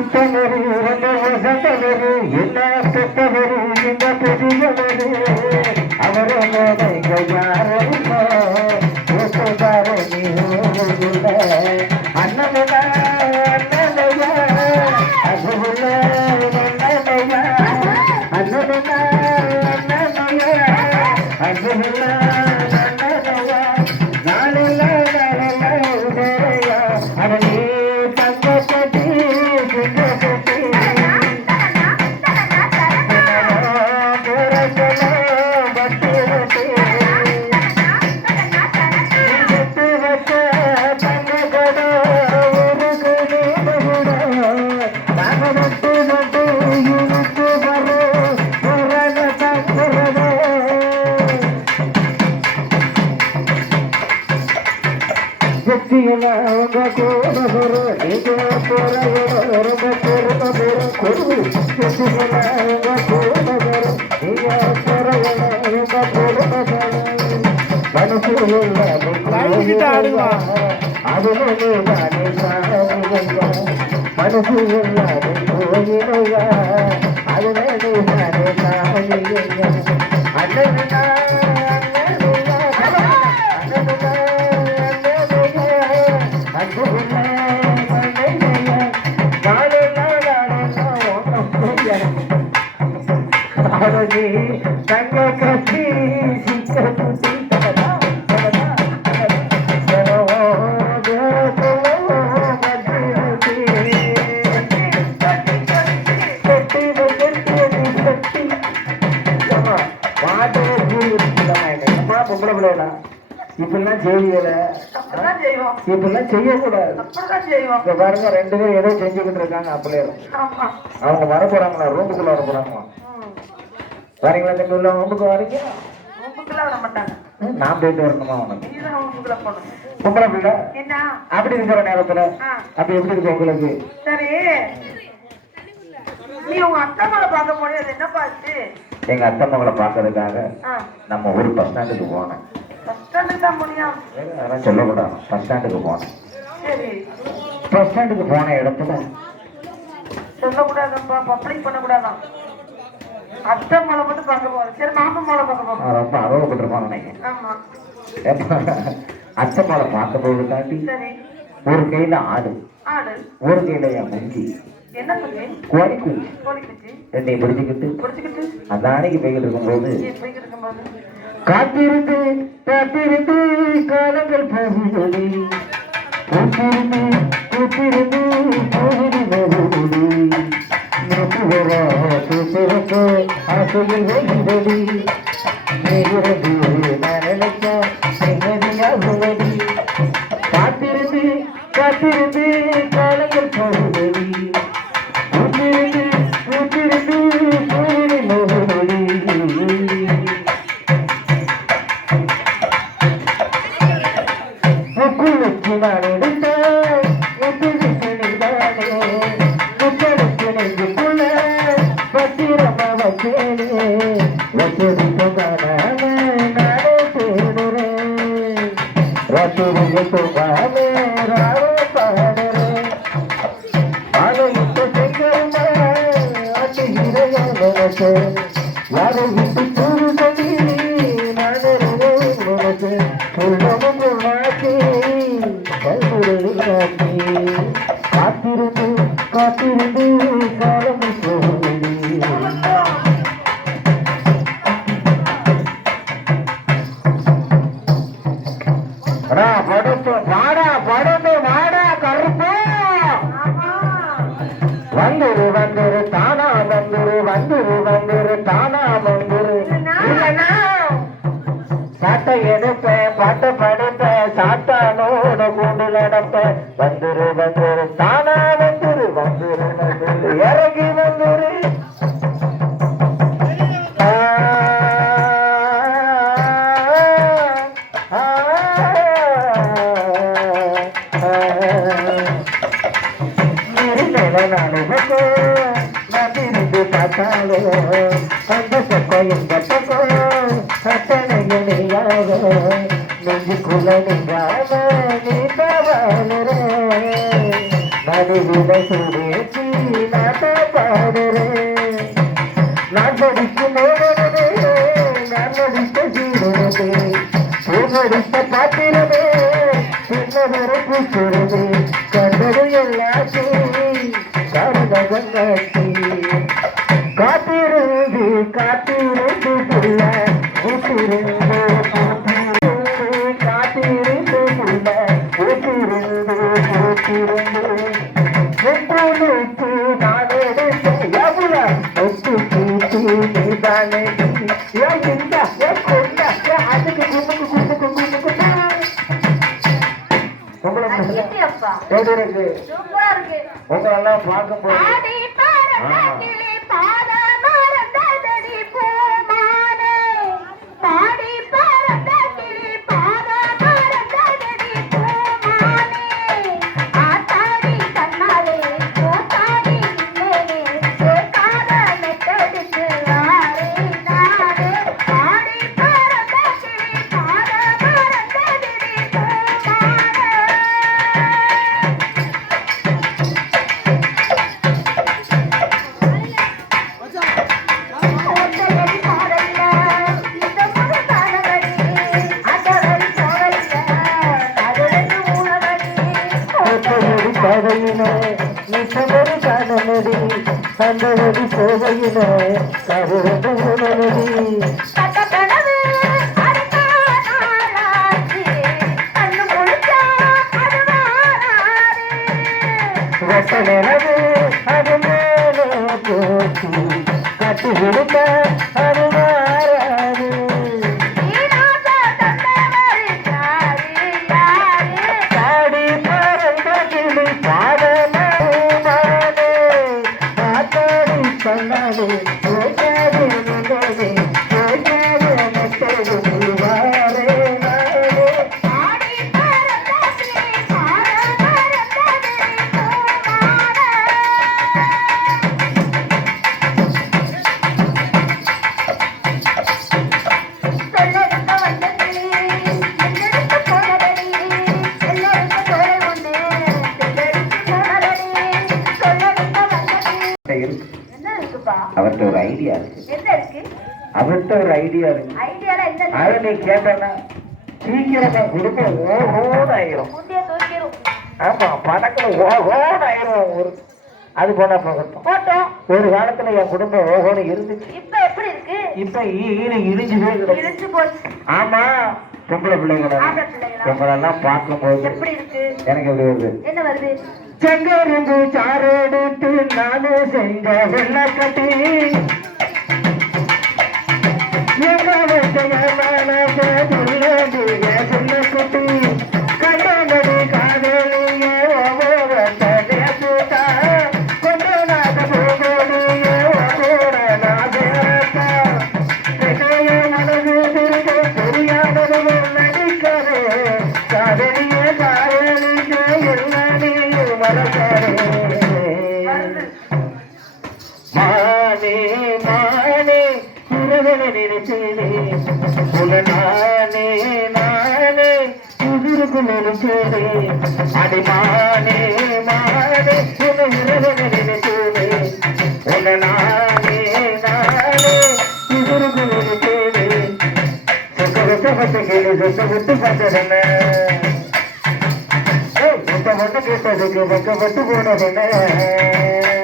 புத்தமரு ரொம்ப வசந்தவரு என்ன பெற்றவரு இந்த பெரியவரு லைட்டுக்கிட்ட ஆடுவா. மனசு கோயிலையா அதுவே அண்ணனுடா அவனி தங்க கட்டி சிக்க தடதா தடதா இப்பெல்லாம் செய்யல செய்யக்கூடாது இப்ப பாருங்க ரெண்டு பேரும் ஏதோ செஞ்சுக்கிட்டு இருக்காங்க அப்படியே. அவங்க வர போறாங்களா ரூமுக்குள்ள வர போறாங்களா. வரீங்களா தம்பி உள்ள ரூமுக்கு வரீங்க நான் போயிட்டு வரணுமா உனக்கு? பொம்பளை பிள்ளை? என்ன? அப்படி இருக்கிற நேரத்துல. அப்படி எப்படி இருக்கு உங்களுக்கு? சரி. நீ உங்க அத்தை பார்க்க முடியாது என்ன பார்த்து எங்க அத்தை மகளை பாக்குறதுக்காக ஆ. நம்ம ஊர் பஸ் ஸ்டாண்டுக்கு போனேன். கஷ்டம் தான் முடியும் அதெல்லாம் சொல்லக்கூடாது. பஸ் ஸ்டாண்டுக்கு போனேன். சரி. பஸ் ஸ்டாண்டுக்கு போன இடத்துல சொல்லக்கூடாதுப்பா. பப்ளிக் பண்ணக்கூடாதான். அத்தை மேல மட்டும் பார்க்க போறோம் சரி மாமன் மேல பார்க்க போறோம் நான் ரொம்ப ஆமா. ஏப்பா, அத்தை மகளை பார்க்க தாண்டி சரி. ஒரு கையில ஆடு ஒரு கையில என் முஞ்சி என்ன சொல்லி? கோழி குஞ்சு கோழி குச்சி ரெண்டையும் பிடிச்சிக்கிட்டு பிடிச்சிக்கிட்டு. அந்த அன்னைக்கு போய்கிட்டு இருக்கும்போது காத்திருந்து காத்திருந்து காலங்கள் போகுதடி கூத்திருந்து கூத்திருந்து போகுது வர கூத்திருந்து காத்திருந்து காத்திருந்து காலங்கள் போகுதடி நான் காத்திருந்து காத்திருந்து காலம் போகுது கூண்டு வந்துரு வந்துரு தானா வந்துரு வந்துரு வந்துரு இறங்கி வந்துரு பார்த்தாலே ஆ, ஆ, ஆ. நிறுத்தல நானுக்கு அந்த பக்கம் இந்த பக்கம் நெஞ்சுக்குள்ள நீங்காம நீ தவாலுற நடுவில சூடு நான் பாடுறேன் நான் படிக்கும் மோகனமே நான் நடித்த ஜீவனமே பூநடித்த பாத்திரமே பின்னவரை பூசுறதே கண்டது எல்லாத்தையும் கருணகங்காட்டி உங்களை அடிக்கடி அப்பா எப்படி இருக்கு. உங்களெல்லாம் பார்க்கும்போது. கட்டக்கனவு அடுத்த நாளாச்சு, கண்ணு முழிச்சா அது மேலே போச்சு. கட்டி விடுத்த அது ஐடியா இருக்கு. என்ன இருக்கு? அவர்கிட்ட ஒரு ஐடியா இருக்கு. ஐடியால என்ன அதை? நீ கேட்டனா சீக்கிரமா குடும்பம் ஓஹோன்னு ஆயிரும். ஆமா பணத்துல ஓஹோன்னு ஆயிரும் ஒரு அது போனா போகட்டும் ஒரு காலத்துல என் குடும்பம் ஓஹோன்னு இருந்துச்சு. இப்ப எப்படி இருக்கு? இப்ப ஈன இடிஞ்சு போய் கிடக்கு. இழுத்து போச்சு. ஆமா பொம்பளை பிள்ளைங்கள? பொம்பளை எல்லாம் எப்படி இருக்கு? எனக்கு எப்படி வருது? என்ன வருது? செங்கருந்து சாரோடுத்து நானே வெள்ள கட்டி. எங்க இரவன நினைச்சேனே நானே நானே உதிருக்கு நினைச்சேனே அடி மானே மானே உன உன நானே நானே உதிருக்கு நினைச்சேனே சொக்க விட்டு கேளு சொக்க விட்டு பட்டதென்ன மட்டும் கேட்டதுக்கு வெக்கப்பட்டு போனதென்ன